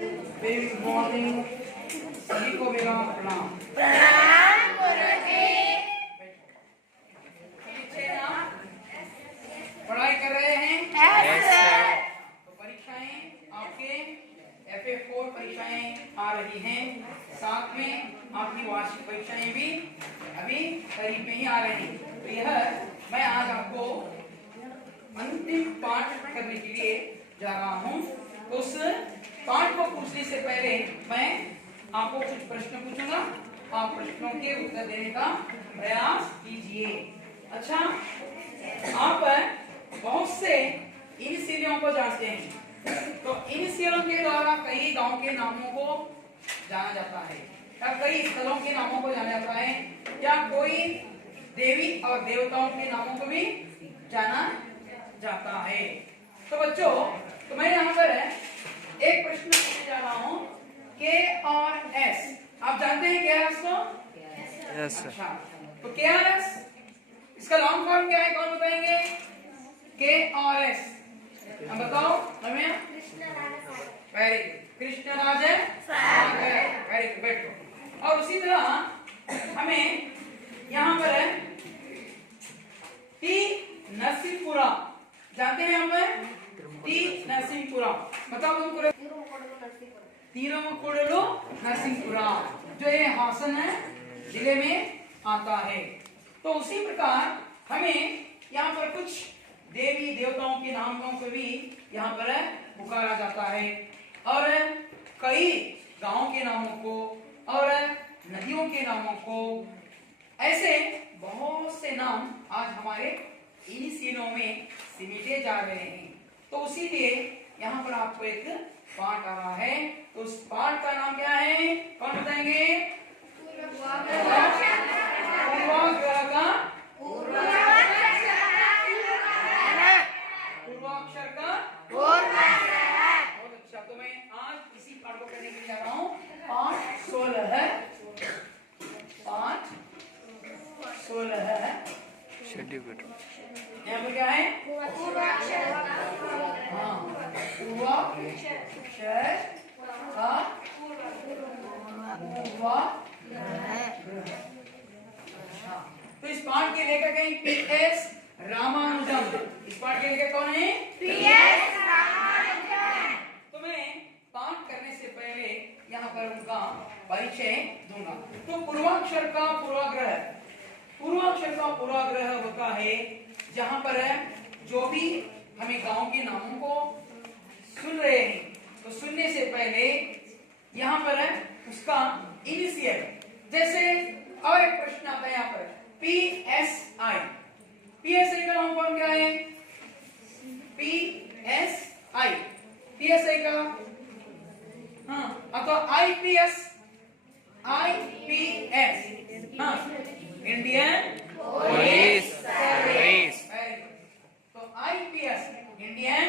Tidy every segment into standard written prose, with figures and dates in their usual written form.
Very good morning, सभी को मेरा प्रणाम। प्रणाम गुरुजी। पढ़ाई कर रहे हैं? Yes sir. तो परीक्षाएं आपके FA4 परीक्षाएं आ रही हैं, साथ में आपकी वार्षिक परीक्षाएं भी अभी करीब में ही आ रही हैं। तो यह मैं आज आपको अंतिम पाठ करने के लिए जा रहा हूँ। तो उस पाठ को पूछने से पहले मैं आपको कुछ प्रश्न पूछूंगा, आप प्रश्नों के उत्तर देने का प्रयास कीजिए। अच्छा, आप बहुत से इनिशियलों को जानते हैं। तो इनिशियलों के द्वारा कई गांव के नामों को जाना जाता है, या कई स्थलों के नामों को जाना जाता है, या कोई देवी और देवताओं के नामों को भी जाना जाता है। तो बच्चों, तो मैं यहाँ पर एक प्रश्न पूछने जा रहा हूँ, के और एस। आप जानते हैं के आर एस को? Yes sir. अच्छा, तो के आर एस इसका लॉन्ग फॉर्म क्या है, कौन बताएंगे? के और एस अब बताओ रम्या। वेरी गुड, कृष्णराज सागर। वेरी गुड, बैठो। और उसी तरह हमें यहाँ पर है टी नरसिंहपुरा, जानते हैं हम टी नरसिंहपुरा। बताओ तुमको। तिरुमकुडलु नरसिंहपुरा, जो ये हासन है जिले में आता है। तो उसी प्रकार हमें यहाँ पर कुछ देवी देवताओं के नामों को भी यहाँ पर पुकारा जाता है, और कई गांवों के नामों को और नदियों के नामों को, ऐसे बहुत से नाम आज हमारे इनिशियलों में सिमटे जा रहे हैं। तो उसी लिए यहाँ पर आपको एक पाठ आ रहा है। तो उस पाठ का नाम क्या है, कौन बताएंगे? पूर्वाग्रह का पूर्वाक्षर का बहुत अच्छा। तो मैं आज इसी पाठ को करने के लिए जा रहा हूँ। पाठ 16 है, पाठ 16 है। यहाँ पर क्या है? पूर्वाक्षर का हाँ, पूर्वाक्षर का तो इस पाठ के लेखक हैं PS रामानुजम। इस पाठ के लेखक कौन है? PS रामानुजम। तो मैं पाठ करने से पहले यहाँ पर उनका परिचय दूंगा। तो पूर्वाक्षर का पूर्वाग्रह, पूर्वाक्षर का पूर्वाग्रह होता है जहाँ पर जो भी हमें गांव के नामों को सुन रहे हैं, तो सुनने से पहले यहाँ पर उसका इनिशियल, जैसे और एक प्रश्न आता है यहाँ पर PSI। PSI का नाम कौन क्या है? PSI, PSI का हाँ, अथवा IPS, हाँ, इंडियन पुलिस सर्विस। तो IPS इंडियन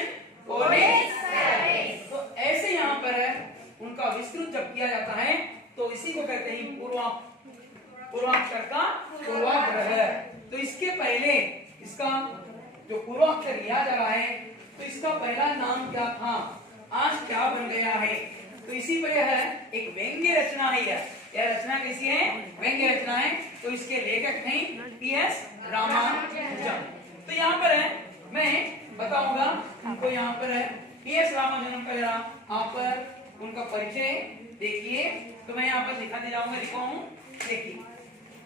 पुलिस सर्विस। तो ऐसे यहाँ पर उनका विस्तृत जब किया जाता है तो इसी को कहते हैं पूर्वाक्षर का पूर्वाग्रह। तो इसके पहले इसका जो पूर्वाक्षर लिया जा रहा है, तो इसका पहला नाम क्या था, आज क्या बन गया है। तो इसी पर यह एक व्यंग्य रचना है। यह रचना कैसी है? व्यंग्य रचना है। तो इसके लेखक हैं PS रामानुजम। तो यहाँ पर मैं बताऊंगा उनको, यहाँ पर PS रामानुजम का जरा आप उनका परिचय देखिए। तो मैं यहाँ पर दिखाते जाऊंगा, लिखा हूँ, देखिए।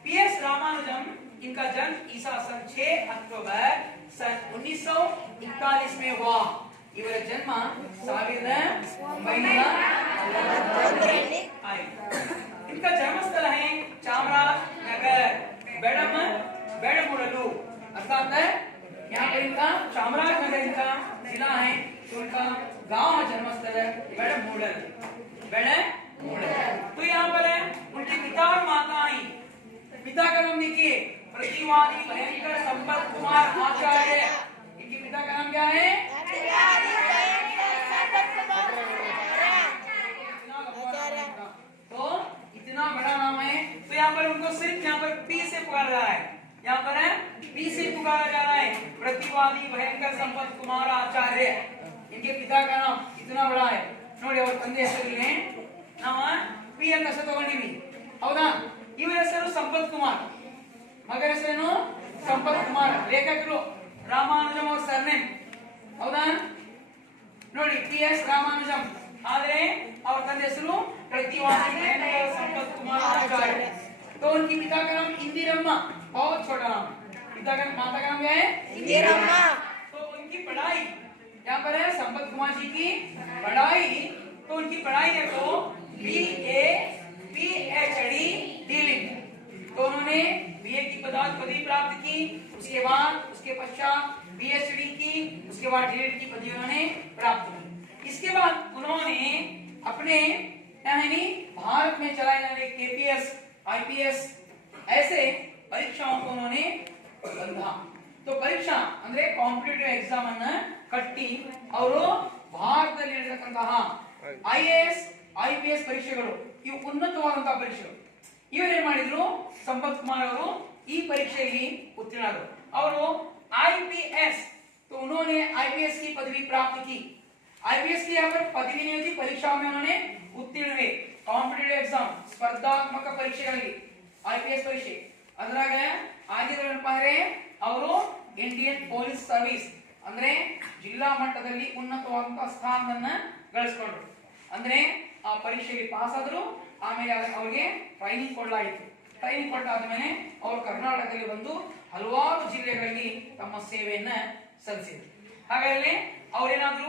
PS रामानुजम, इनका जन्म ईसा सन 6 अक्टूबर सन 1941 में हुआ। ಇವರ ಜನ್ಮ 1941 आई। इनका जन्म स्थल है चामराजनगर, बेड़मूडलू, अर्थात यहाँ पर इनका चामराजनगर इनका जिला है। तो उनका गांव जन्म स्थल है बेड़मूडल। तो यहाँ पर उनके पिता और माता आई। पिता का नाम देखिए, प्रतिवादी भयंकर संपत कुमार आचार्य। इनके पिता का नाम क्या है? तो इतना बड़ा नाम है। तो यहाँ पर उनको सिर्फ यहाँ पर P से पुकारा रहा है, यहाँ पर P से पुकारा जा रहा है। प्रतिवादी भयंकर संपत कुमार आचार्य, इनके पिता का नाम इतना बड़ा है। ನೋಡಿ ಅವರ ತಂದೆ ಹೆಸರಲ್ಲಿ ನಾವು ಪಿ ಅಂತ ಹೆಸರು ತಗೊಂಡಿವಿ ಹೌದಾ ಇವರ ಹೆಸರು ಸಂಪತ್ ಕುಮಾರ್ ಮಗನ ಹೆಸರೇನು ಸಂಪತ್ ಕುಮಾರ್ ಲೇಖಕರು ರಾಮಾನುಜಂ ಅವರ ಸರ್ನೇಮ್ ಹೌದಾ ನೋಡಿ PS ರಾಮಾನುಜಂ आदरे और तंदे हेसरु प्रतिवादी संपत कुमार आचार्य तो उनकी पिता का नाम इंदिरम्मा बहुत छोटा नाम पिता का माता का नाम क्या है इंदिरम्मा तो उनकी पढ़ाई यहाँ पर है संपत कुमार जी की पढ़ाई तो उनकी पढ़ाई देखो BA PhD डीलिंग तो उन्होंने BA की पदवी प्राप्त की उसके पश्चात PhD की उसके बाद डीलिंग की पदवी उन्होंने प्राप्त की इसके बाद उन्होंने अपने यानी भारत में चलाए जाने KPS IPS ऐसे परीक्षाओं को उन्होंने बंधा तो परीक्षा ಅಂದ್ರೆ ಕಾಂಪಿಟಿಟಿವ್ ಎಕ್ಸಾಮ್ ಅನ್ನು ಕಟ್ಟಿ ಅವರು ಭಾರತದಲ್ಲಿ ನಡೆಯತಕ್ಕಂತಹ IAS IPS ಪರೀಕ್ಷೆಗಳು ಇವು ಉನ್ನತವಾದಂತಹ ಪರೀಕ್ಷೆಗಳು ಇವರೇನ್ ಮಾಡಿದ್ರು ಸಂಪತ್ ಕುಮಾರ್ ಅವರು ಈ ಪರೀಕ್ಷೆಯಲ್ಲಿ ಉತ್ತೀರ್ಣರಾದರು ಅವರು IPS तो उन्होंने IPS की पदवी प्राप्त की IPS की यहाँ पर पदवी नहीं होती परीक्षाओं में उन्होंने उत्तीर्ण हुए कॉम्पिटिटिव एग्जाम स्पर्धात्मक परीक्षೆಗಳಲ್ಲಿ IPS ಪರೀಕ್ಷೆ ಅದರಾಗ ಆಗಿದ್ರಪ್ಪ ಅಂದ್ರೆ ಅವರು ಇಂಡಿಯನ್ ಪೊಲೀಸ್ ಸರ್ವಿಸ್ ಅಂದ್ರೆ ಜಿಲ್ಲಾ ಮಟ್ಟದಲ್ಲಿ ಉನ್ನತವಾದಂತ ಸ್ಥಾನವನ್ನ ಗಳಿಸಿಕೊಂಡರು ಅಂದ್ರೆ ಆ ಪರೀಕ್ಷೆಯಲ್ಲಿ ಪಾಸ್ ಆದರು ಆಮೇಲೆ ಅವರಿಗೆ ಟ್ರೈನಿಂಗ್ ಕೊಡಲಾಯಿತು ಟ್ರೈನಿಂಗ್ ಕೊಟ್ಟಾದ ಮೇಲೆ ಅವರು ಕರ್ನಾಟಕದಲ್ಲಿ ಬಂದು ಹಲವಾರು ಜಿಲ್ಲೆಗಳಲ್ಲಿ ತಮ್ಮ ಸೇವೆಯನ್ನ ಸಲ್ಲಿಸಿದರು ಹಾಗಾದ್ರೆ ಅವರೇನಾದ್ರು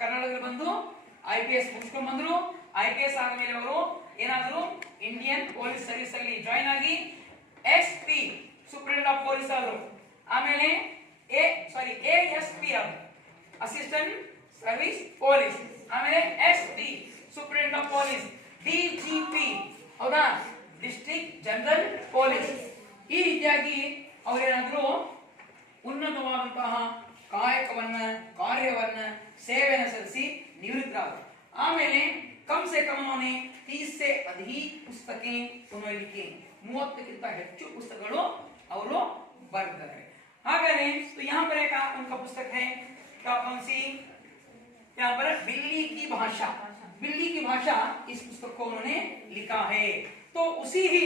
ಕರ್ನಾಟಕದಲ್ಲಿ ಬಂದು IPS ಮುಗಿಸ್ಕೊಂಡು ಬಂದ್ರು IPS ಆದಮೇಲೆ ಅವರು ಏನಾದ್ರು ಇಂಡಿಯನ್ ಪೊಲೀಸ್ ಸರ್ವಿಸ್ ಅಲ್ಲಿ ಜಾಯಿನ್ ಆಗಿ SP ಸೂಪರಿಂಟೆಂಡೆಂಟ್ ಆಫ್ ಪೊಲೀಸ್ ಆದ್ರು ಆಮೇಲೆ ASP ಆದ್ರು ಅಸಿಸ್ಟೆಂಟ್ ಸರ್ವಿಸ್ ಪೊಲೀಸ್ ಆಮೇಲೆ SP superintendent of police DGP ಹೌದಾ ಡಿಸ್ಟ್ರಿಕ್ಟ್ ಜನರಲ್ ಪೊಲೀಸ್ ಈ ರೀತಿಯಾಗಿ ಅವರೇನಾದ್ರು ಉನ್ನತವಾದಂತಹ ಕಾಯಕವನ್ನ ಕಾರ್ಯವನ್ನ ಸೇವೆಯನ್ನು ಸಲ್ಲಿಸಿ ನಿವೃತ್ತರಾದರು ಆಮೇಲೆ कम से कम उन्होंने 30 से अधिक पुस्तकें उन्होंने लिखी 30क्किंತ ಹೆಚ್ಚು पुस्तकಗಳು ಅವರು ಬರೆದಿದ್ದಾರೆ ಹಾಗಾದ್ರೆ तो यहाँ पर एक उनका पुस्तक है क्या कौन सी यहाँ पर बिल्ली की भाषा इस पुस्तक को उन्होंने लिखा है तो उसी ही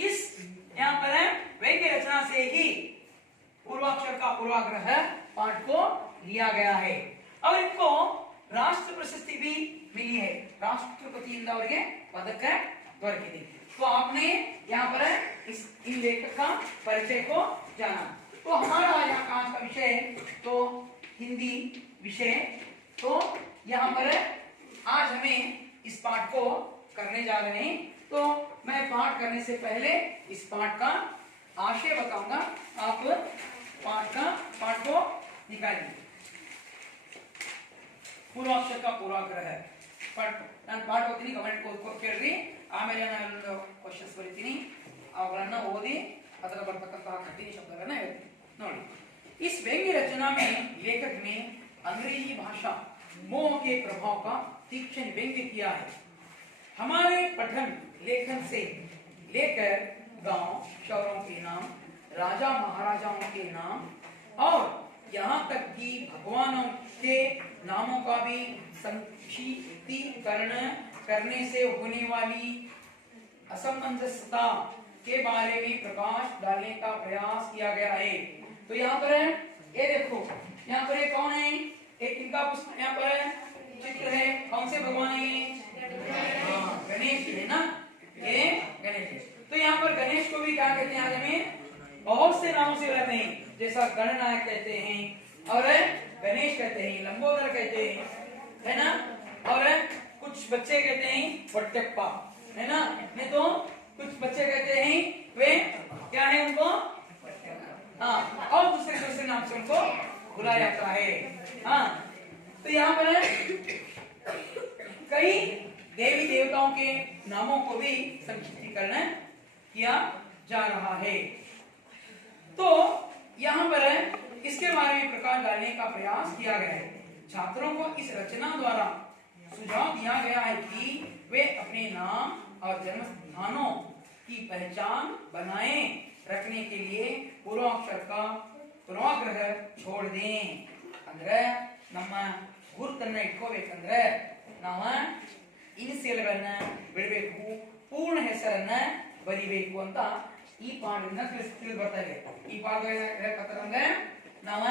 इस यहाँ पर व्यंग्य रचना से ही पूर्वाक्षर का पूर्वाग्रह पाठ को लिया गया है और इनको राष्ट्र प्रशस्ति भी मिली है राष्ट्रपतिಯಿಂದ ಅವರಿಗೆ पदक दೊರಕಿದೆ तो आपने यहाँ पर इन लेखक का परिचय को जाना तो हमारा यहाँ का आज का विषय तो हिंदी विषय तो यहाँ पर आज हमें इस पाठ को करने जा रहे हैं तो मैं पाठ करने से पहले इस पाठ का आशय बताऊंगा आप पाठ को निकालिए पूर्वाक्षर का पूर्वाग्रह है ನಾನು ಪಾಠ ಓದ್ತೀನಿ ಕಮೆಂಟ್ ಕೇಳ್ರಿ ಆಮೇಲೆ ನಾನು ಕ್ವಶನ್ಸ್ ಬರೀತೀನಿ ಅವುಗಳನ್ನ ಓದಿ ಅದರ ಬರ್ತಕ್ಕಂತಹ ಕಠಿಣ ಶಬ್ದಗಳನ್ನ ಹೇಳ್ತೀನಿ ನೋಡಿ इस व्यंग्य रचना में लेखक ने अंग्रेजी भाषा मोह के प्रभाव का तीक्ष्ण व्यंग्य किया है हमारे पठन लेखन से लेकर गांव शहरों के नाम राजा महाराजाओं के नाम और यहाँ तक कि भगवानों के नामों का भी संक्षिप्तीकरण करने से होने वाली असमंजसता के बारे में प्रकाश डालने का प्रयास किया गया है तो यहाँ पर ये देखो यहाँ पर कौन है एक इनका यहाँ पर चित्र है कौन से भगवान है गणेश है ना ये गणेश तो यहाँ पर गणेश को भी क्या कहते हैं आज हमें बहुत से नामों से रहते हैं जैसा गणनायक कहते हैं और गणेश कहते हैं लंबोदर कहते हैं है ना और कुछ बच्चे कहते हैं वट्टप्पा है ना नहीं तो कुछ बच्चे कहते हैं वे क्या है उनको हाँ और दूसरे नाम से उनको बुलाया जाता है हाँ तो यहाँ पर कई देवी देवताओं के नामों को भी संक्षिप्तीकरण किया जा रहा है तो यहाँ पर इसके बारे में प्रकाश डालने का प्रयास किया गया है छात्रों को इस रचना द्वारा सुझाव दिया गया है कि वे अपने नाम और जन्म स्थानों की पहचान बनाए रखने के लिए पूर्वाक्षर का पूर्वाग्रह छोड़ दें ಅಂದ್ರೆ ನಮ್ಮ ಗುರುತನ್ನ ಇಟ್ಕೋಬೇಕಂದ್ರೆ ನಾವು ಇನಿಷಿಯಲ್ಗಳನ್ನ ಬಿಡಬೇಕು, ಪೂರ್ಣ ಹೆಸರನ್ನ ಬರಿಬೇಕು ಅಂತ ಈ ಪಾಠದಿಂದ ತಿಳಿದು ಬರ್ತಾ ಇದೆ. ಈ ಪಾಠದಲ್ಲಿ ಹೇಳ್ತಾರೆ ನಾವು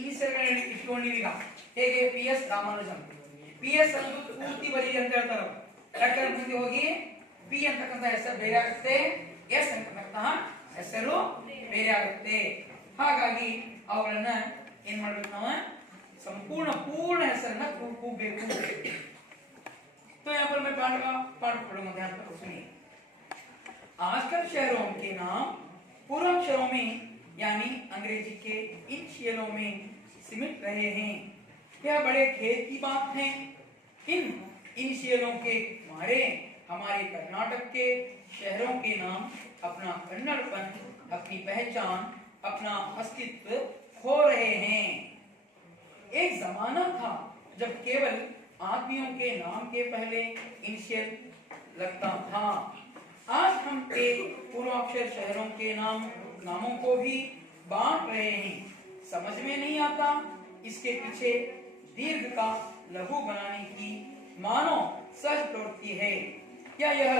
ಇನಿಷಿಯಲ್ಗಳನ್ನ ಇಟ್ಕೊಂಡಿದ್ದೀಗ ಹೇಗೆ PS ರಾಮಾನುಜನ್, PS ಅನ್ನೋದು ಪೂರ್ತಿ ಬರೀ ಅಂತ ಹೇಳ್ತಾರೆ. ಯಾಕಂದ್ರೆ ಮುಂದೆ ಹೋಗಿ P ಅಂತಕ್ಕಂಥ ಹೆಸರು ಬೇರೆ ಆಗುತ್ತೆ, S ಅಂತಕ್ಕಂತಹ ಹೆಸರು ಬೇರೆ ಆಗುತ್ತೆ. ಹಾಗಾಗಿ ಅವುಗಳನ್ನ ಏನ್ ಮಾಡ್ಬೇಕು, ನಾವು संपूर्ण पूर्ण ಹೆಸರನ್ನ ಕೂಗಬೇಕು. तो यहाँ पर मैं पाठ पढ़ूंगा, ध्यान से सुनिए। आजकल शहरों के नाम पूर्वाक्षरों में यानी अंग्रेजी के इनिशियलों में सिमट रहे हैं। यह बड़े खेद की बात है। इन इनिशियलों के मारे हमारे कर्नाटक के शहरों के नाम अपना कन्नड़पन, अपनी पहचान, अपना अस्तित्व खो रहे हैं। एक जमाना था जब केवल आदमियों के नाम के पहले इनिशियल लगता था। आज हम एक पूर्वाक्षर शहरों के नामों को भी बांट रहे हैं। समझ में नहीं आता इसके पीछे दीर्घ का लघु बनाने की मानो सहज प्रवृत्ति है या यह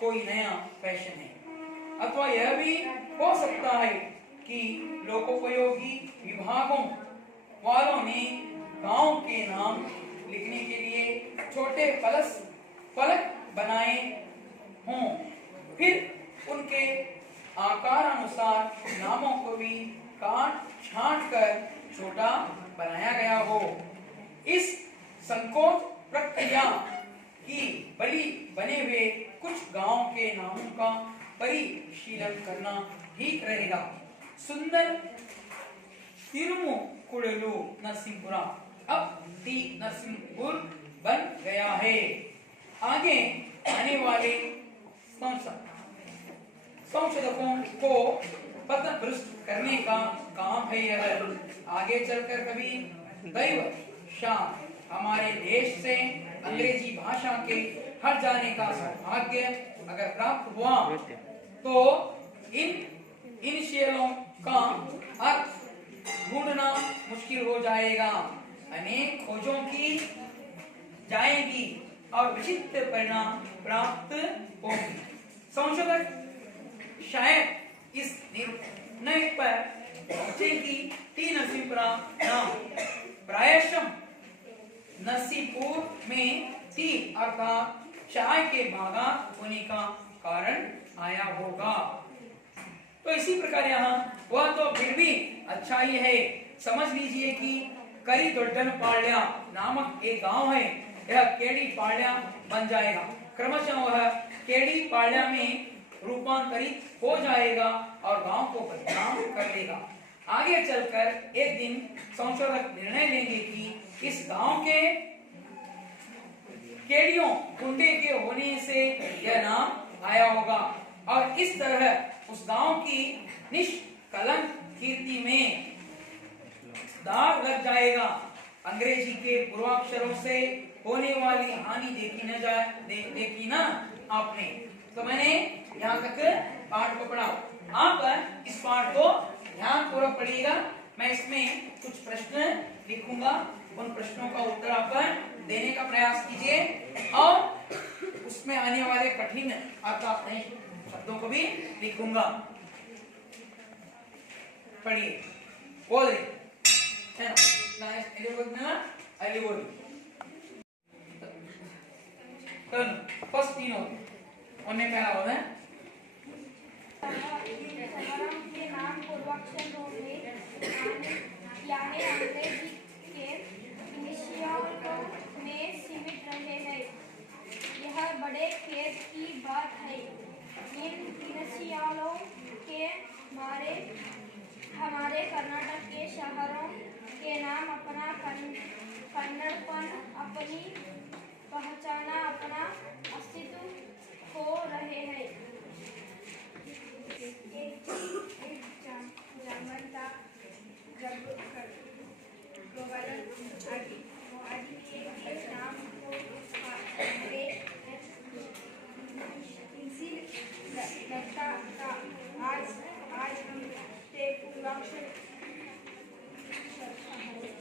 कोई नया फैशन है, अथवा यह भी हो सकता है कि लोकोपयोगी विभागों वालों ने गांव के नाम लिखने के लिए छोटे फलक बनाए हों, फिर उनके आकार अनुसार नामों को भी काट छांट कर छोटा बनाया गया हो। इस संकोच प्रक्रिया की बलि बने हुए कुछ गांव के नामों का परिशीलन करना ठीक रहेगा। सुंदर तिरुमुकुड़लू नरसिंहपुरा अब टी नरसिंहपुर बन गया है। आगे आने वाले संशोधकों को पथभ्रष्ट करने का काम है यह। आगे चलकर कभी दैव शाह हमारे देश से अंग्रेजी भाषा के हट जाने का सौभाग्य अगर प्राप्त हुआ तो इन इनिशियलों का अर्थ ढूंढना मुश्किल हो जाएगा। अनेक खोजों की जाएगी और विचित्र परिणाम प्राप्त होंगे। संशोधक शायद इस निर्णय पर पहुंचे कि टी नरसिंहपुरा नाम प्रायशः नरसिंहपुर में टी अर्थात चाय के बागान होने का कारण आया होगा। तो इसी प्रकार यहाँ वह तो फिर भी अच्छा ही है। समझ लीजिए कि करी दोड्डन पाल्या नामक एक गांव है, यह केडी पाल्या बन जाएगा। क्रमशः वह केडी पाल्या में रूपांतरित हो जाएगा और गांव को बदनाम कर लेगा। आगे चलकर एक दिन संशोधक निर्णय लेंगे कि इस गांव के केडियों गुंडे के होने से यह नाम आया होगा और इस तरह उस गांव की निष्कलंक कीर्ति में दाग लग जाएगा। अंग्रेजी के पूर्वाक्षरों से होने वाली हानि देखी ना आपने। तो मैंने यहाँ तक पाठ को पढ़ा। आप इस पाठ को ध्यान पूर्वक पढ़िएगा। मैं इसमें कुछ प्रश्न लिखूंगा, उन प्रश्नों का उत्तर आप देने का प्रयास कीजिए और उसमें आने वाले कठिन अर्थात नहीं शब्दों को भी लिखूंगा। पढ़िए, बोल रही है ना, फर्स्ट तीन होते उनमें पहला होता है के नाम पूर्वाक्षरों में यानी अंग्रेजी के इनिशियलों में सिमट रहे हैं। यह बड़े खेद की बात है। इन इनिशियलों के मारे हमारे कर्नाटक के शहरों के नाम अपना कन्नड़पन, अपनी पहचान, अपना अस्तित्व खो रहे हैं। एक जानवर था जब आदि के नाम को लगता था। आज हम पूर्वाक्षर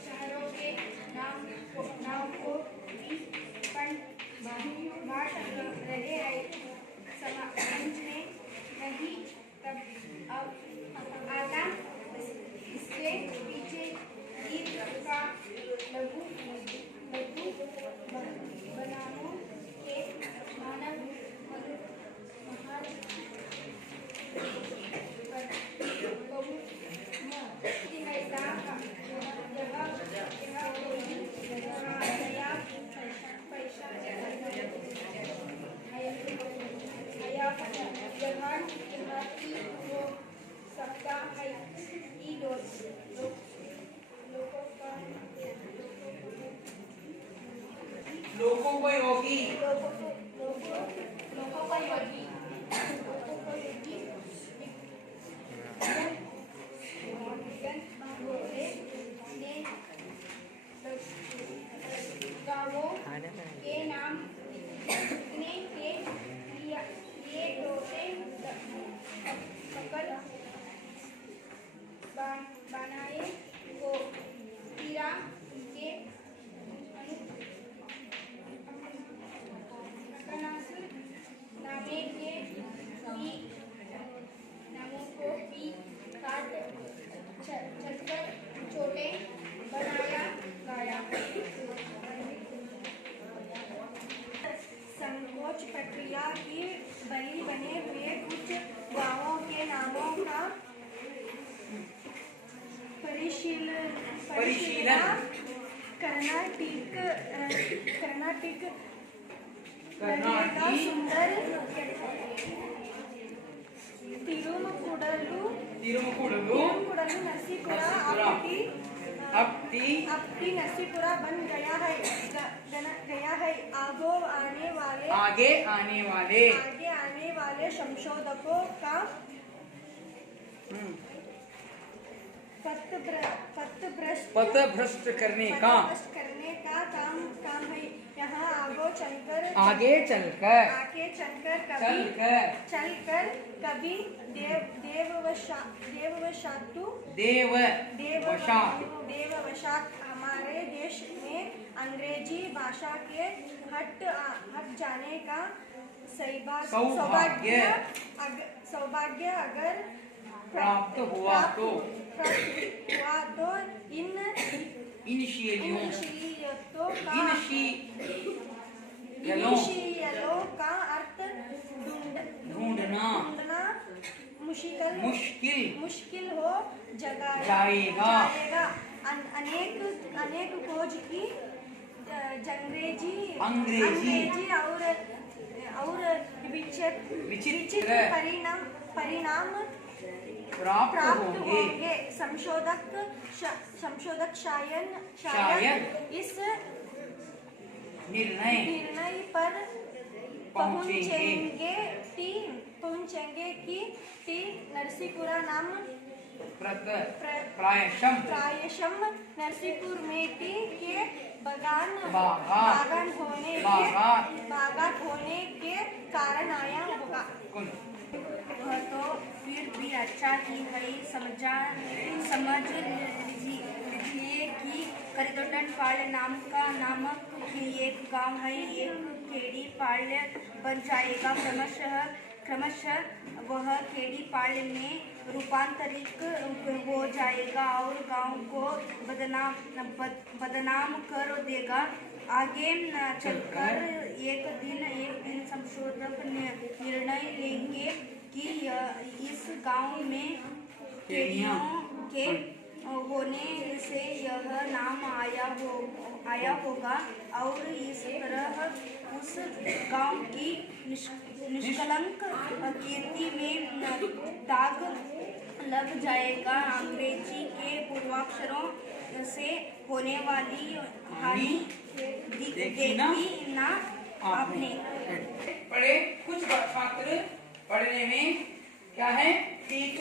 शहरों के नाम है ई लोकोपयोगी लोकोपयोगी गाँवों के नाम लिखने के लिए डोटे पकड़ बनाए को हीरा के नामे के भी नामों को भी काट छटकर छोटे बनाया गया। संकोच प्रक्रिया की बलि बने हुए कुछ गांवों के नामों का परिशीलन कर्नाटिक सुंदर तिरुमकुडलु नरसीपुरा अपटी नरसीपुरा बन गया है। आगे आने वाले संशोधकों का पथभ्रष्ट करने का काम है। यहाँ आगे चलकर कभी देववशात हमारे देश में अंग्रेजी भाषा के हट जाने का सौभाग्य अगर प्राप्त हुआ तो इन इनिशियलों का अर्थ ढूंढना मुश्किल हो जाएगा। अनेक खोज की अंग्रेजी और विचित्र परिणाम प्राप्त होंगे। संशोधक शायद इस निर्णय पर पहुंचेंगे कि नरसीपुरा नाम प्रायशम नरसीपुर में टी के बागान होने के कारण आया होगा। तो फिर भी अच्छा ही है समझ लीजिए कि करिदोटन पाल्य नामक एक गांव है। एक खेड़ी पाल्य बन जाएगा। क्रमशः वह खेड़ी पाल्य में रूपांतरित हो जाएगा और गांव को बदनाम कर देगा। आगे चलकर एक दिन संशोधक निर्णय लेंगे कि इस गांव में खेड़ियों के होने से यह नाम आया होगा और इस तरह उस गांव की निष्कलंक कीर्ति में दाग लग जाएगा। अंग्रेजी के पूर्वाक्षरों से होने वाली हानि देखी ना आपने। पढ़े कुछ छात्र पढ़ने में क्या है ठीक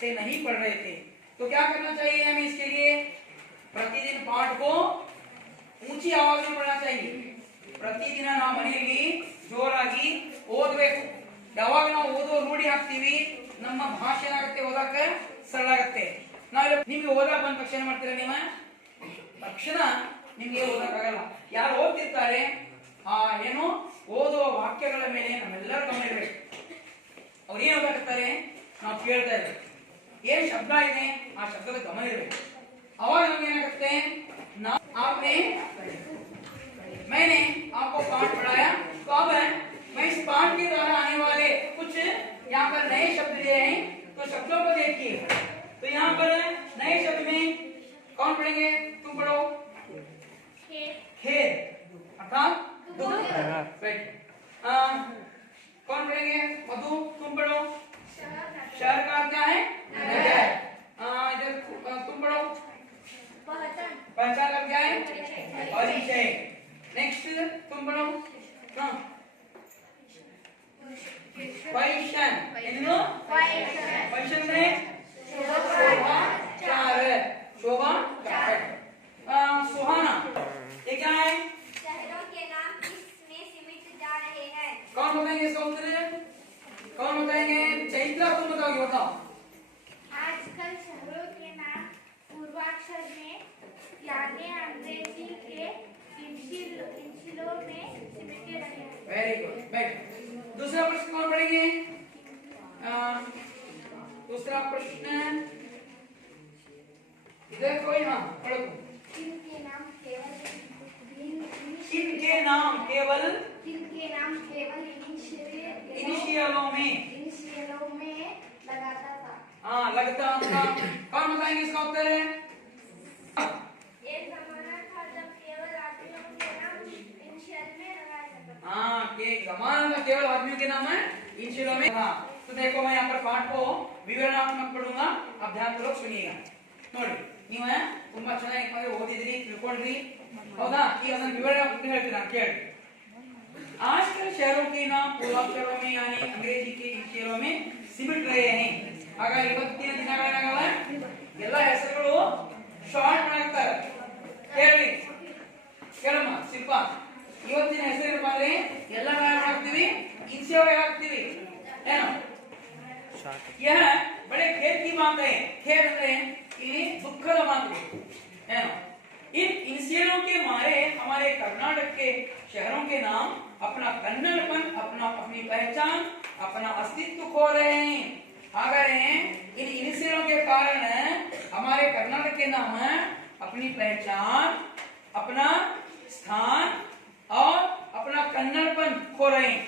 से नहीं पढ़ रहे थे, तो क्या करना चाहिए हमें इसके लिए? प्रतिदिन पाठ को ऊंची आवाज में पढ़ना चाहिए। ಪ್ರತಿದಿನ ನಾವು ಮನೆಯಲ್ಲಿ ಜೋರಾಗಿ ಓದಬೇಕು. ಯಾವಾಗ ನಾವು ಓದೋ ರೂಢಿ ಹಾಕ್ತೀವಿ ನಮ್ಮ ಭಾಷೆ ಏನಾಗುತ್ತೆ ಓದಕ್ಕೆ ಸರಳ ಆಗುತ್ತೆ. ನಾವು ನಿಮಗೆ ಓದಕ್ಕೆ ಬಂದ ತಕ್ಷಣ ಮಾಡ್ತೀರಾ ನೀವು ತಕ್ಷಣ ನಿಮಗೆ ಓದಕ್ಕಾಗಲ್ಲ. ಯಾರು ಓದ್ತಿರ್ತಾರೆ ಏನು ಓದುವ ವಾಕ್ಯಗಳ ಮೇಲೆ ನಮ್ಮೆಲ್ಲರ ಗಮನ ಇರಬೇಕು. ಅವ್ರು ಏನು ಓದಾಕತ್ತಾರೆ ನಾವು ಕೇಳ್ತಾ ಇದ್ದೀವಿ, ಏನ್ ಶಬ್ದ ಇದೆ ಆ ಶಬ್ದದ ಗಮನ ಇರಬೇಕು. अवाज नमगे आपने मैंने आपको पाठ पढ़ाया, तो अब मैं इस पाठ के द्वारा आने वाले कुछ यहाँ पर नए शब्द दिए हैं, तो शब्दों को देखिए। तो यहाँ पर नए शब्द में कौन पढ़ेंगे? तुम पढ़ो। खेत अर्थात कौन पढ़ेंगे? मधु तुम पढ़ो। शहर का क्या है? नगर। तुम पढ़ो। पहचान। पहचान का क्या है? परिचय। नेक्स्ट तुम पढ़ो। हाँ क्वेश्चन इन्नो क्वेश्चन में शोभा चार सुहाना ये क्या है? शहरों के नाम इसमें सीमित जा रहे हैं। कौन बताएंगे इसका उत्तर? कौन बताएंगे? चैत्रा तुम बताओगे, बताओ। आजकल शहरों के नाम पूर्वाक्षर में यानी अंग्रेजी के इंचिलों में सिमटे रहे हैं। Very good. बैठ। दूसरा प्रश्न कौन पढ़ेंगे? दूसरा प्रश्न इधर कोई, हाँ पढ़ो। जिनके नाम केवल इनके नाम केवल इनिशियलों में लगाता था। हाँ लगता था। कौन बताएंगे इसका उत्तर है? एक जमाना था जब केवल आदमियों के नाम इनिशियल में लगाया जाता था। हाँ के जमाना में केवल आदमियों के नाम है इनिशियलों में। हाँ तो देखो मैं यहाँ पर पाठ को विवरणात्मक पढ़ूंगा, आप ध्यान पूर्वक सुनिएगा। ನೋಡಿ ನೀವು ತುಂಬಾ ಚೆನ್ನಾಗಿ ಓದಿದ್ರಿ, ತಿಳ್ಕೊಂಡ್ರಿ, ಹೌದಾ? ಈಗ ಅದನ್ನ ವಿವರ ಹೇಳ್ತೀನಿ ನಾನು, ಕೇಳಿ। आजकल शहरों के नाम पूर्वाक्षरों में यानी अंग्रेजी के अक्षरों में सिमट रहे हैं। ಹಾಗಾಗಿ ಇವತ್ತಿನ ದಿನಗಳಾಗಲ್ಲ ಎಲ್ಲ ಹೆಸರುಗಳು ಶಾರ್ಟ್ ಮಾಡ್ತಾರೆ, ಕೇಳಿ ಕೇಳಮ್ಮ ಶಿಲ್ಪ। ಇವತ್ತಿನ ಹೆಸರು ಬಂದ್ರೆ ಎಲ್ಲ ನಾವು ಮಾಡ್ತೀವಿ ಇನ್ಸಿಯಲ್ ಹಾಕ್ತೀವಿ, ಏನು? यह बड़े खेद की बात है। खेद है ये दुखद बात है, इन इंसियलों के मारे हमारे कर्नाटक के शहरों के नाम अपना कन्नड़पन, अपनी पहचान, अपना अस्तित्व खो रहे हैं। अगर इन इंसियलों के कारण हमारे कर्नाटक के नाम अपनी पहचान, अपना स्थान और अपना कन्नड़पन खो रहे हैं।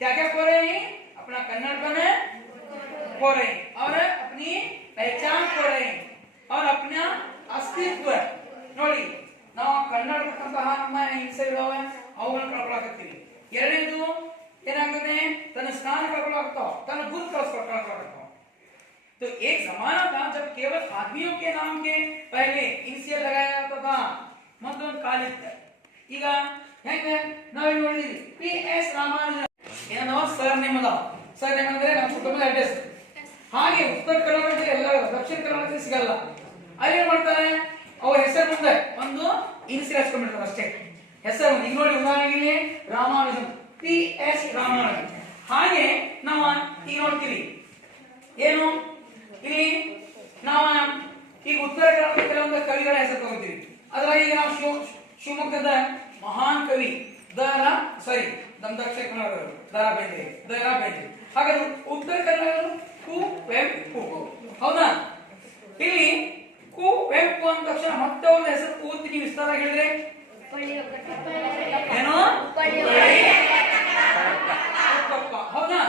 क्या क्या खो रहे हैं? अपना कन्नड़पन खो रहे हैं और अपनी पहचान खो रहे हैं और अपना अस्तित्व। ನೋಡಿ ನಾವು ಕನ್ನಡಕ್ಕಂತಹ ನಮ್ಮ ಹಿಂಸೆಗಳವೆ ಅವುಗಳನ್ನು ಕಳ್ಕೊಳ್ಳಾಕತ್ತೀವಿ। ಎರಡನೇದು ಏನಾಗುತ್ತೆ? ತನ್ನ ಸ್ಥಾನ ಕಳ್ಕೊಳ್ಳಾಕತ್ತಾವ, ತನ್ನ ಗುರುತು ಕಳ್ಕೊಳ್ಳಾಕತ್ತಾವ। तो एक जमाना था जब केवल आदमियों के नाम के पहले इनिशियल लगाया जाता था। ಮತ್ತೊಂದು ಕಾಲ ಇತ್ತು। ಈಗ ಹೆಂಗೆ ನಾವು ನೋಡಿದ್ವಿ PS ರಾಮಾನುಜನ್ ಏನೋ ಸರ್ ನೇಮ್ ಅದ, ಸರ್ ನೇಮ್ ಅಂದ್ರೆ ನಮ್ಮ ಕುಟುಂಬದ ಅಡ್ರೆಸ್। ಹಾಗೆ ಉತ್ತರ ಕರ್ನಾಟಕದಲ್ಲಿ ಎಲ್ಲ, ದಕ್ಷಿಣ ಕರ್ನಾಟಕದಲ್ಲಿ ಸಿಗಲ್ಲ। ಅಲ್ಲಿ ಏನ್ ಮಾಡ್ತಾರೆ? ಅವ್ರ ಹೆಸರು ಮುಂದೆ ಒಂದು ಇನಿಷಿಯಲ್ ಹಚ್ಕೊಂಡ್ಬಿಡ್ತಾರೆ ಅಷ್ಟೇ, ಹೆಸರು ಈಗ ನೋಡಿ ಉದಾಹರಣೆಗೆ ರಾಮಾನುಜನ್, PS ರಾಮಾನುಜನ್। ಹಾಗೆ ನಾವು ಈಗ ನೋಡ್ತೀವಿ ಏನು ಇಲ್ಲಿ ನಾವು ಈಗ ಉತ್ತರ ಕರ್ನಾಟಕದ ಕೆಲವೊಂದು ಕವಿಗಳ ಹೆಸರು ತಗೋತೀವಿ। ಅದರಾಗ ಈಗ ನಾವು ಶಿವಮೊಗ್ಗದ ಮಹಾನ್ ಕವಿ ದಕ್ಷಿಣ ಕನ್ನಡ ದ ರಾ ಬೇಂದ್ರೆ। ಹಾಗಾದ್ರೆ ಉತ್ತರ ಕನ್ನಡ ಕುವೆಂಪು, ಹೌದಾ? ಇಲ್ಲಿ ಕುವೆಂಪು ಅಂದ ತಕ್ಷಣ ಮತ್ತೆ ಅವ್ರ ಹೆಸರು ಪೂರ್ತಿ ನೀವು ವಿಸ್ತಾರ ಹೇಳಿದ್ರೆ ಏನು? ಹೌದಾ?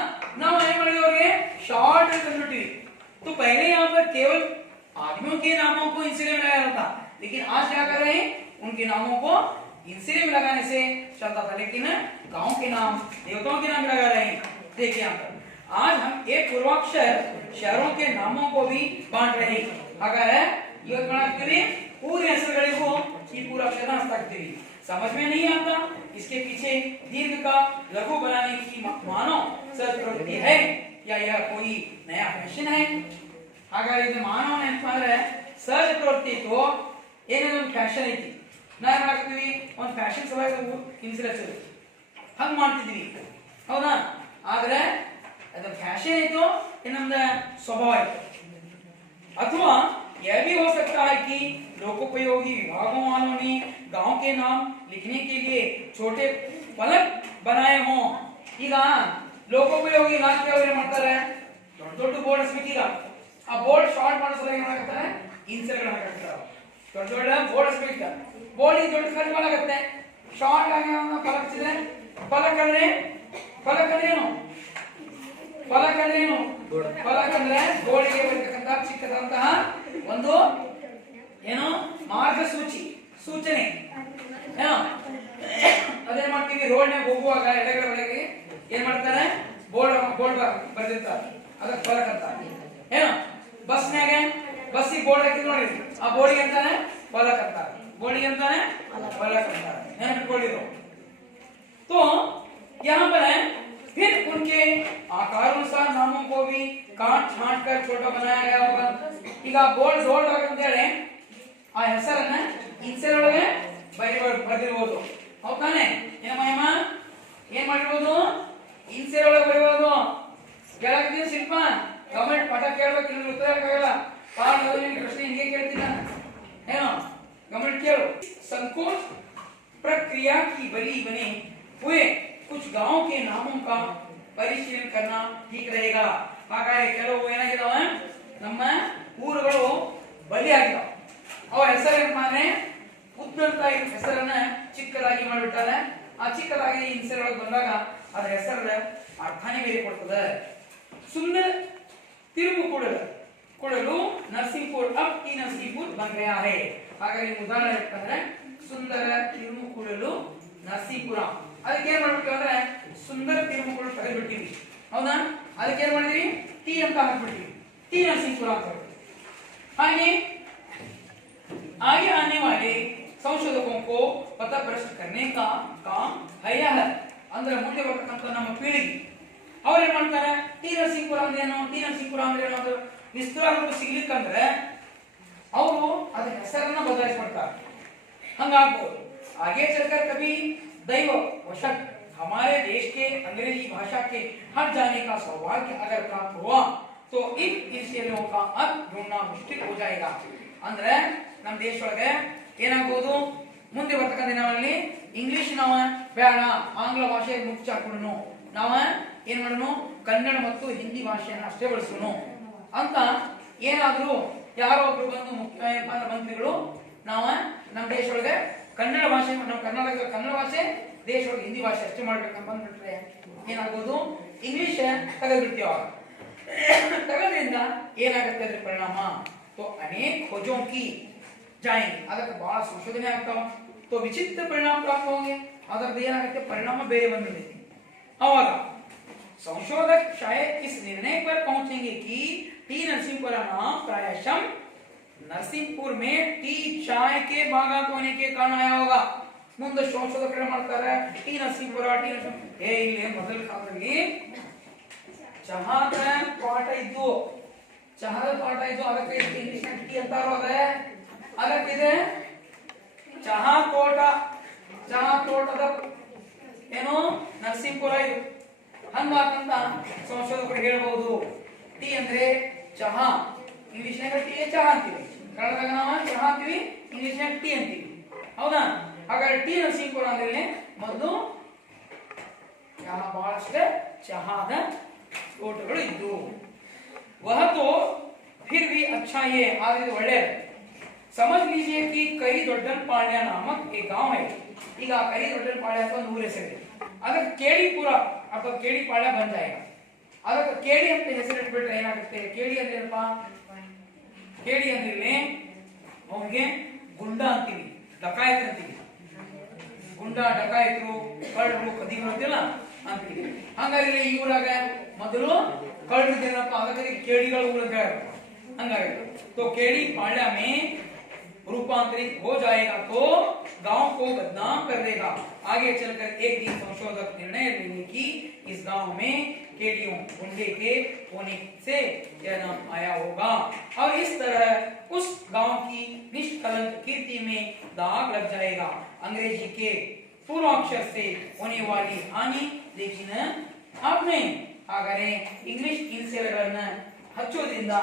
ನಾವು ಏನ್ ಮಾಡಿದ್ವಿ? ಅವ್ರಿಗೆ शॉर्ट कंप्यूटर। तो पहले यहाँ पर केवल आदमियों के नामों को इंसिले में लगाया था, लेकिन आज क्या कर रहे हैं? उनके नामों को इंसिले में लगाने से चलता था, लेकिन गांव के नाम, देवताओं के नाम लगा रहे हैं। देखिए यहाँ पर आज हम एक पूर्वाक्षर शहरों के नामों को भी बांट रहे हैं। अगर पूरे ಹೆಸರುಗಳಿಗೂ ಈ पूर्वाक्षर हस्ताक्षर समझ में नहीं आता, इसके पीछे दीर्घ का लघु बनाने की मानो सच प्रवृत्ति है या यह कोई नया फैशन है? ಹಾಗಾದ್ರೆ ಇದು ಮಾನವ ನೆನಪಾದ್ರೆ ಸಹಜ ಪ್ರವೃತ್ತಿ ಇತ್ತು, ಏನೇನೋ ಒಂದು ಫ್ಯಾಷನ್ ಐತಿ, ನಾವು ಏನ್ ಮಾಡ್ತೀವಿ? ಒಂದು ಫ್ಯಾಷನ್ ಸಲುವಾಗಿ ಇನ್ಸಿಡೆನ್ಸ್ ಹಂಗ್ ಮಾಡ್ತಿದ್ವಿ, ಹೌದಾ? ಆದ್ರೆ ಅದು ಫ್ಯಾಷನ್ ಇತ್ತು, ಇನ್ನೊಂದು ಸ್ವಭಾವ ಇತ್ತು। अथवा यह भी हो सकता है कि लोकोपयोगी विभागों वालों ने गांव के नाम लिखने के लिए छोटे फलक बनाए हों। ಈಗ ಲೋಕೋಪಯೋಗಿ ಇಲಾಖೆ ಅವರು ಏನು ಮಾಡ್ತಾರೆ? ದೊಡ್ಡ ಬೋರ್ಡ್ ಹಚ್ಬೇಕೀಗ, ಆ ಬೋರ್ಡ್ ಶಾರ್ಟ್ ಮಾಡಿಸಲು ಏನ್ ಮಾಡ್ತಾರೆ? ಇನ್ಸರ್ಟ್ ಹಾಕ್ತಾರೆ। ದೊಡ್ಡ ಬೋರ್ಡ್ ಹಚ್ಬೇಕು, ಬೋರ್ಡ್ ದೊಡ್ಡ ಖರ್ಚು ಮಾಡಾಗುತ್ತೆ, ಶಾರ್ಟ್ ಆಗಿ ಫಲಕ ಹಚ್ಚಿದ್ರೆ ಫಲಕ ಅಂದ್ರೆ ಏನು? ಫಲಕ ಅಂದ್ರೆ ಏನು? ಫಲಕ ಅಂದ್ರೆ ಗೋಡೆಗೆ ಬರ್ತಕ್ಕಂತ ಚಿಕ್ಕದಂತಹ ಒಂದು ಏನು ಮಾರ್ಗಸೂಚಿ, ಸೂಚನೆ ಏನು? ಅದೇನ್ ಮಾಡ್ತೀವಿ? ರೋಡ್ನಾಗ ಹೋಗುವಾಗ ಎಡಗಡೆ ಒಳಗೆ ಏನ್ ಮಾಡ್ತಾರೆ? ಬೋರ್ಡ್ ಬರ್ದಿರ್ತಾರೆ, ಅದಕ್ಕೆ ಫಲಕ ಅಂತ ಏನು? ಬಸ್ನಾಗ ಬಸ್ಸಿಗೆ ಬೋರ್ಡ್ ಹಾಕಿದ್ ನೋಡಿ, ಆ ಬೋರ್ಡಿಗೆ ಅಂತಾನೆ ಫಲಕ ಅಂತಾರೆ, ಬೋರ್ಡಿಗೆ अंताने फलक अंताने, नेनपिट्ಕೊಳ್ಳಿರೋ। तो यहाँ पर है फिर उनके आकारानुसार नामों को भी काट छांट कर छोटा बनाया गया होगा। ಈಗ ಬೋರ್ಡ್ ರೋಡ್ ಅಂತ ಹೇಳಿ ಆ ಹೆಸರನ್ನ ಇನ್ಸೆಲ್ ಒಳಗೆ ಬರೆದಿರಬಹುದು, ಹೌದಾನೆ? ಏನಮ್ಮ ಏನ್ ಮಾಡಿರಬಹುದು? ಇನ್ಸೆಲ್ ಒಳಗೆ ಬರೆಯಬಹುದು। ಕೆಳಗಿನ ಶಿಲ್ಪ ಗವರ್ನಮೆಂಟ್ ಪಾಠ ಕೇಳಬೇಕು, ಇಲ್ಲ ಉತ್ತರ ಹೇಳಕ್ಕಾಗಲ್ಲ, ಪಾಠದಲ್ಲಿ ಪ್ರಶ್ನೆ ಹಿಂಗೆ ಕೇಳ್ತಿದ್ದಾನೆ ಏನೋ गवर्नमेंट केवल संकोच प्रक्रिया की बलि बने हुए कुछ गांवों के नामों का परिशीलन करना ठीक रहेगा। ಹಾಗಾಗಿ ಕೆಲವು ಏನಾಗಿದಾವೆ, ನಮ್ಮ ಊರುಗಳು ಬಲಿಯಾಗಿದಾವೆ, ಅವರ ಹೆಸರೇನು ಮಾನೆ ಉದ್ದಂತ ಹೆಸರನ್ನ ಚಿಕ್ಕದಾಗಿ ಮಾಡಿಬಿಟ್ಟಾರೆ। ಆ ಚಿಕ್ಕದಾಗಿ ಇನ್ಸೆಲ್ ಒಳಗೆ ಬಂದಾಗ ಅದರ ಹೆಸರ ಅರ್ಥನೇ ಬೇರೆ ಕೊಡ್ತದೆ। ಸುಮ್ಮನೆ ತಿರುಗು ಕೊಡಲು नरसिंहपुर अब की नरसिंहपुर बन गया है। ಹಾಗಾಗಿ ಉದಾಹರಣೆ ಹೇಳ್ತಂದ್ರೆ ಸುಂದರ ತಿರುಮುಕುಳಲು ನರಸೀಪುರ, ಅದಕ್ಕೆ ಏನ್ ಮಾಡ್ಬಿಟ್ಟು ಅಂದ್ರೆ ಸುಂದರ ತಿರುಮುಕುಳು ತೆಗೆದ್ಬಿಟ್ಟಿವಿ, ಹೌದಾ? ಅದಕ್ಕೆ ಏನ್ ಮಾಡಿದೀವಿ? ಟಿ ಅಂತ ಹಾಕ್ಬಿಟ್ಟಿವಿ, ಟಿ नरसिंहपुर ಅಂತ ಹೇಳಿ। ಹಾಗೆ आगे आने वाले संशोधकों को पथभ्रष्ट करने का काम है यह, ಅಂದ್ರೆ ಮುಂದೆ ಬರ್ತಕ್ಕಂತ ನಮ್ಮ ಪೀಳಿಗೆ ಅವ್ರು ಏನ್ ಮಾಡ್ತಾರೆ, ಟಿ नरसिंहपुर ಅಂದ್ರೆ ಏನು, ಟಿ नरसिंहपुर ಅಂದ್ರೆ ಏನು ಅಂತ ವಿಸ್ತಾರ ರೂಪ ಸಿಗ್ಲಿಕ್ಕಂದ್ರೆ ಅವರು ಅದರ ಹೆಸರನ್ನ ಬದಲಾಯಿಸ್ಬಿಡ್ತಾರೆ, ಹಂಗಾಗ್ಬೋದು। आगे चलकर कभी दैव वशक हमारे देश के अंग्रेजी भाषा के हट जाने का सौभाग्य अगर प्राप्त हुआ तो इन इनिशियलों का अर्थ ढूंढना मुश्किल हो जाएगा। ಅಂದ್ರೆ ನಮ್ಮ ದೇಶದೊಳಗೆ ಏನಾಗಬಹುದು, ಮುಂದೆ ಬರ್ತಕ್ಕಂಥ ದಿನಗಳಲ್ಲಿ ಇಂಗ್ಲಿಷ್ ನಾವು ಬೇಡ, ಆಂಗ್ಲ ಭಾಷೆ ಮುಖ್ಯ ಹಾಕೋಣ, ನಾವು ಏನ್ ಮಾಡೋಣ, ಕನ್ನಡ ಮತ್ತು ಹಿಂದಿ ಭಾಷೆಯನ್ನು ಅಷ್ಟೇ ಬಳಸೋಣ ಅಂತ ಏನಾದರೂ ಯಾರೋ ಒಬ್ರು ಬಂದು ಮುಖ್ಯ ಮಂತ್ರಿಗಳು ನಾವು ನಮ್ಮ ದೇಶದೊಳಗೆ ಕನ್ನಡ ಭಾಷೆ, ನಮ್ಮ ಕರ್ನಾಟಕದ ಕನ್ನಡ ಭಾಷೆ, ದೇಶದೊಳಗೆ ಹಿಂದಿ ಭಾಷೆ ಅಷ್ಟೇ ಮಾಡ್ಬೇಕಂತ ಬಂದ್ಬಿಟ್ರೆ ಏನಾಗ್ಬೋದು, ಇಂಗ್ಲಿಷ್ ತೆಗೆದ್ಬಿಡ್ತೀವ। ತೆಗೆದ್ರಿಂದ ಏನಾಗುತ್ತೆ ಅದ್ರ ಪರಿಣಾಮ, तो अनेक खोजों की जाएंगे, ಅದಕ್ಕೆ ಬಹಳ ಸಂಶೋಧನೆ ಆಗ್ತಾವ, तो ವಿಚಿತ್ರ ಪರಿಣಾಮ ಪ್ರಾಪ್ತ होंगे, ಅದರದ್ದು ಏನಾಗುತ್ತೆ ಪರಿಣಾಮ ಬೇರೆ ಬಂದಿದೆ। ಅವಾಗ संशोधक शायद इस निर्णय पर पहुंचेंगे कि टी नरसिंहपुर नाम प्रायशः नरसिंहपुर में टी चाय के बागात होने के कारण आया होगा। ಮುಂದೆ ಸಂಶೋಧಕರು ಮಾಡ್ತಾರೆ ಟಿ ನರಸಿಂಹಪುರ, ಟಿ ನರಸಿಂಹಪುರ, ಇಲ್ಲಿ ಮೊದಲ ಕಾಲದಲ್ಲಿ ಚಹಾದ ಪಾಠ ಇದ್ದು, ಚಹಾದ ಪಾಠ ಇದ್ದು, ಅದಕ್ಕೆ ಇಂಗ್ಲಿಷ್ ಟಿ ಅಂತಾರೋದೆ, ಅದಕ್ಕಿದೆ ಚಹಾ ತೋಟ, ಚಹಾ ತೋಟದ ಏನು ನರಸಿಂಹಪುರ ಇದು, ಹಂಗಾಕಂತ ಸಂಶೋಧಕರು ಹೇಳಬಹುದು। ಟಿ ಅಂದ್ರೆ ಚಹಾ, ಇಂಗ್ಲಿಷ್ ನಾಗ ಟಿ ಚಹಾ ಅಂತೀವಿ, ಕನ್ನಡದಾಗ ನಾವು ಚಹಾ ಅಂತೀವಿ, ಇಂಗ್ಲಿಷ್ ನಾಗ ಟಿ ಅಂತೀವಿ, ಹೌದಾ? ಹಾಗಾದ್ರೆ ಟಿ ನರಸಿಂಹಪುರ ಅಂದ್ರೆ ಮೊದಲು ಬಹಳಷ್ಟು ಚಹಾದ ತೋಟಗಳು ಇದ್ದು। वह तो फिर भी अच्छा ही है, आगे ಒಳ್ಳೆ। समझ लीजिए कि कई ದೊಡ್ಡನಪಾಳ್ಯ नामक एक गांव है। ಈಗ ಕೈ ದೊಡ್ಡನಪಾಳ್ಯ ಅಂತ ಒಂದು ಊರ ಹೆಸರಿದೆ, ಅದಕ್ಕೆ ಕೇಳಿಪುರ ಅಥವಾ ಕೇಳಿಪಾಳ್ಯ ಬಂದ ಜಾಗ, ಅದಕ್ಕೆ ಕೇಳಿ ಅಂತ ಹೆಸರಿಟ್ಬಿಟ್ರೆ ಏನಾಗುತ್ತೆ, ಕೇಳಿ ಅಂದ್ರೆ ಏನಪ್ಪ, ಕೇಳಿ ಅಂದ್ರೆ ಅವನಿಗೆ ಗುಂಡ ಅಂತೀವಿ, ಡಕಾಯತ ಅಂತೀವಿ, ಗುಂಡ ಡಕಾಯತರು ಕಳ್ಳರು ಕದಿಗಳು ಅಂತಿಲ್ಲ ಅಂತೀವಿ। ಹಂಗಾಗಿ ಈ ಊರಾಗ ಮೊದಲು ಕಳ್ಳರಿದ್ದೇನಪ್ಪ, ಅದಕ್ಕೆ ಕೇಳಿಗಳ ಊರ ಅಂತ ಹೇಳ್ತಾರೆ, ಹಂಗಾಗಿ तो केड़ी पाಳ್ಯ में रूपांतरित हो जाएगा तो गांव को बदनाम कर देगा। आगे चलकर एक दिन संशोधक निर्णय लेंगे कि इस गांव में केड़ियों गुंडे के होने से यह नाम आया होगा और इस तरह उस गांव की निष्कलंक कीर्ति में दाग लग जाएगा। अंग्रेजी के पूर्वाक्षर से होने वाली हानि लेकिन आपने ಹಾಗಾದ್ರೆ ಇಂಗ್ಲಿಷ್ ಇನ್ಸೆಲ್ಗಳನ್ನ ಹಚ್ಚೋದ್ರಿಂದ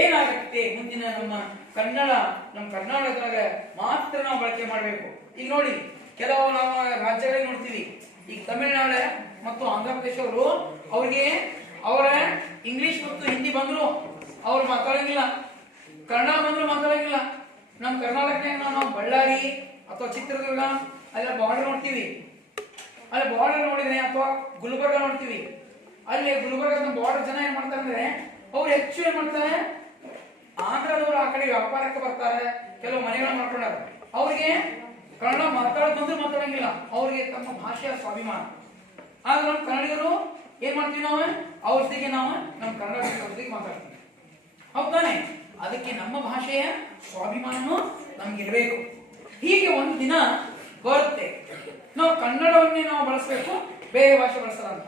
ಏನಾಗುತ್ತೆ, ಮುಂದಿನ ನಮ್ಮ ಕನ್ನಡ, ನಮ್ಮ ಕರ್ನಾಟಕದಾಗ ಮಾತ್ರ ನಾವು ಬಳಕೆ ಮಾಡಬೇಕು। ಈಗ ನೋಡಿ, ಕೆಲವು ನಾವು ರಾಜ್ಯಗಳಿಗೆ ನೋಡ್ತೀವಿ, ಈಗ ತಮಿಳುನಾಡು ಮತ್ತು ಆಂಧ್ರ ಪ್ರದೇಶವರು ಅವ್ರಿಗೆ ಅವರ ಇಂಗ್ಲಿಷ್ ಮತ್ತು ಹಿಂದಿ ಬಂದ್ರು ಅವ್ರು ಮಾತಾಡಂಗಿಲ್ಲ, ಕನ್ನಡ ಬಂದ್ರು ಮಾತಾಡಂಗಿಲ್ಲ। ನಮ್ಮ ಕರ್ನಾಟಕದಾಗ ನಾವು ಬಳ್ಳಾರಿ ಅಥವಾ ಚಿತ್ರದುರ್ಗ ಅಲ್ಲ ಬಾರ್ಡರ್ ನೋಡ್ತೀವಿ, ಅಲ್ಲಿ ಬಾರ್ಡರ್ ನೋಡಿದ್ರೆ ಅಥವಾ ಗುಲ್ಬರ್ಗ ನೋಡ್ತೀವಿ, ಅಲ್ಲಿ ಗುಲ್ಬರ್ಗ ಬಾರ್ಡರ್ ಜನ ಏನ್ ಮಾಡ್ತಾರೆ ಅಂದ್ರೆ ಅವ್ರು ಹೆಚ್ಚು ಏನ್ ಮಾಡ್ತಾರೆ, ಆಂಧ್ರದವರು ಆ ಕಡೆ ವ್ಯಾಪಾರಕ್ಕೆ ಬರ್ತಾರೆ, ಕೆಲವು ಮನೆಗಳನ್ನ ಮಾಡ್ಕೊಂಡಾರ, ಅವ್ರಿಗೆ ಕನ್ನಡ ಮಾತಾಡೋದು ಬಂದ್ರೆ ಮಾತಾಡಂಗಿಲ್ಲ, ಅವ್ರಿಗೆ ತಮ್ಮ ಭಾಷೆಯ ಸ್ವಾಭಿಮಾನ। ಆಗ ನಮ್ಮ ಕನ್ನಡಿಗರು ಏನ್ ಮಾಡ್ತೀವಿ, ನಾವು ಅವ್ರ ಜೊತೆಗೆ ನಾವು ನಮ್ಮ ಕನ್ನಡ ಜೊತೆಗೆ ಮಾತಾಡ್ತೀವಿ, ಹೌದಾನೆ? ಅದಕ್ಕೆ ನಮ್ಮ ಭಾಷೆಯ ಸ್ವಾಭಿಮಾನನೂ ನಮ್ಗಿರ್ಬೇಕು. ಹೀಗೆ ಒಂದು ದಿನ ಬರುತ್ತೆ ನಾವು ಕನ್ನಡವನ್ನೇ ನಾವು ಬಳಸಬೇಕು, ಬೇರೆ ಭಾಷೆ ಬಳಸಲ್ಲ ಅಂತ.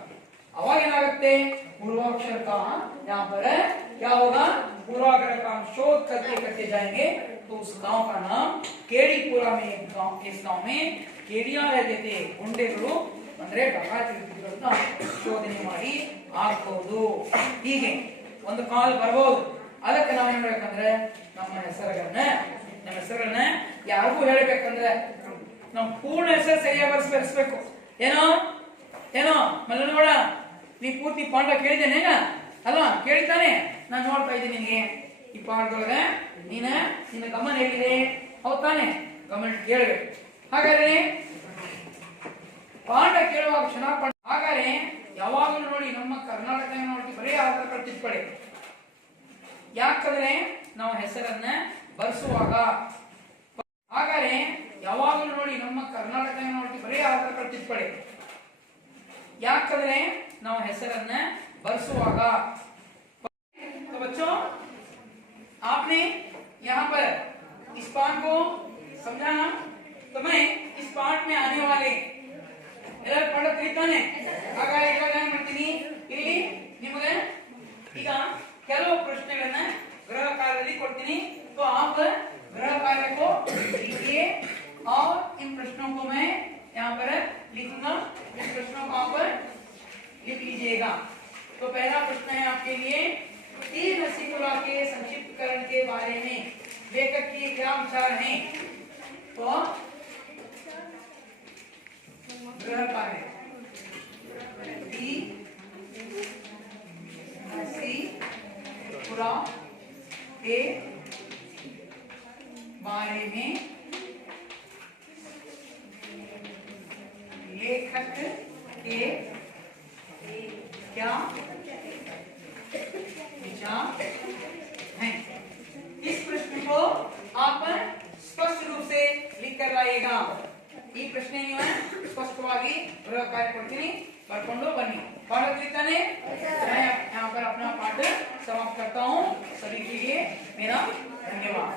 अवाग ಏನಾಗುತ್ತೆ पूर्वाक्षर का यहाँ पर क्या होगा, पूर्वाक्षर का हम शोध करते करते जाएंगे तो उस गांव का नाम केड़ीपुरा में, इस गांव में केड़िया रहते थे, गुंडेಗಳು ಅಂದ್ರೆ ಡಕಾತಿಗಳು ಅಂತ ಶೋಧನೆ ಮಾಡಿ ಆಗಬಹುದು. ಹೀಗೆ ಒಂದು ಕಾಲ್ ಬರಬಹುದು. ಅದಕ್ಕೆ ನಾವು ಏನು ಮಾಡಬೇಕಂದ್ರೆ ನಮ್ಮ ಹೆಸರುಗಳನ್ನ ಯಾರಿಗೂ ಹೇಳಬೇಕಂದ್ರೆ ನಾವು ಪೂರ್ಣ ಹೆಸರು ಸರಿಯಾಗಿ ಬರೆಸಬೇಕು. ಏನೋ ಮಲ್ಲನಗೌಡ ನೀ ಪೂರ್ತಿ ಪಾಠ ಕೇಳಿದ್ದೇನೆ ಅಲ್ವಾ? ಕೇಳಿತಾನೆ ನಾನು ನೋಡ್ತಾ ಇದ್ದೀನಿ ನಿನಗೆ ಈ ಪಾಠದೊಳಗೆ ನಿನ್ನ ಗಮನ ಎಲ್ಲಿದೆ? ಹೌದು ತಾನೆ? ಗಮನ ಕೇಳಬೇಕು. ಹಾಗಾದ್ರೆ ಪಾಠ ಕೇಳುವಾಗ ಚೆನ್ನಾಗಿ ಹಾಗಾದ್ರೆ ಯಾವಾಗಲೂ ನೋಡಿ ನಮ್ಮ ಕರ್ನಾಟಕ ನೋಡಿ ಬರೀ ಆಧಾರ್ ಕಾರ್ಡ್ ತಿಳ್ಕೊಳ್ಳಿ. ಯಾಕಂದ್ರೆ ನಾವು ಹೆಸರನ್ನ ಬರೆಸುವಾಗ ಹಾಗಾದ್ರೆ ಯಾವಾಗಲೂ ನೋಡಿ ನಮ್ಮ ಕರ್ನಾಟಕ ನೋಡಿ ಬರೀ ಆಧಾರ್ ಕಾರ್ಡ್ ತಿಳ್ಕೊಳ್ಳಿ. ಯಾಕಂದ್ರೆ ನಾವು ಹೆಸರನ್ನ बरसुआग। तो बच्चों आपने यहाँ पर इस पाठ को समझा ना? तो मैं इस पाठ में आने वाले पाठ करीताने ಇಲ್ಲಿ ನಿಮಗೆ ಈಗ ಕೆಲವು ಪ್ರಶ್ನೆಗಳನ್ನ ಗೃಹ ಕಾರ್ಯದಲ್ಲಿ ಕೊಡ್ತೀನಿ. तो आप गृह कार्य को लिखिए और इन प्रश्नों को मैं यहाँ पर लिखूंगा. इन प्रश्नों को आप लिख लीजिएगा. तो पहला प्रश्न है आपके लिए, तीर नसीकुल्लाह के संक्षिप्तकरण के बारे में लेखक के क्या विचार हैं? तो गृह कार्य नसीकुल्लाह के बारे में लेखक के क्या विचार हैं? इस प्रश्न को आप स्पष्ट रूप से लिख कर लाइएगा. ಈ ಪ್ರಶ್ನೆ ನೀವು ಸ್ಪಷ್ಟವಾಗಿ ಗೃಹ ಕಾರ್ಯ ಕೊಡ್ತೀನಿ, ಬರ್ಕೊಂಡು ಬನ್ನಿ. पाठ लिखताने मैं यहाँ पर अपना पाठ समाप्त करता हूँ. सभी के लिए मेरा धन्यवाद.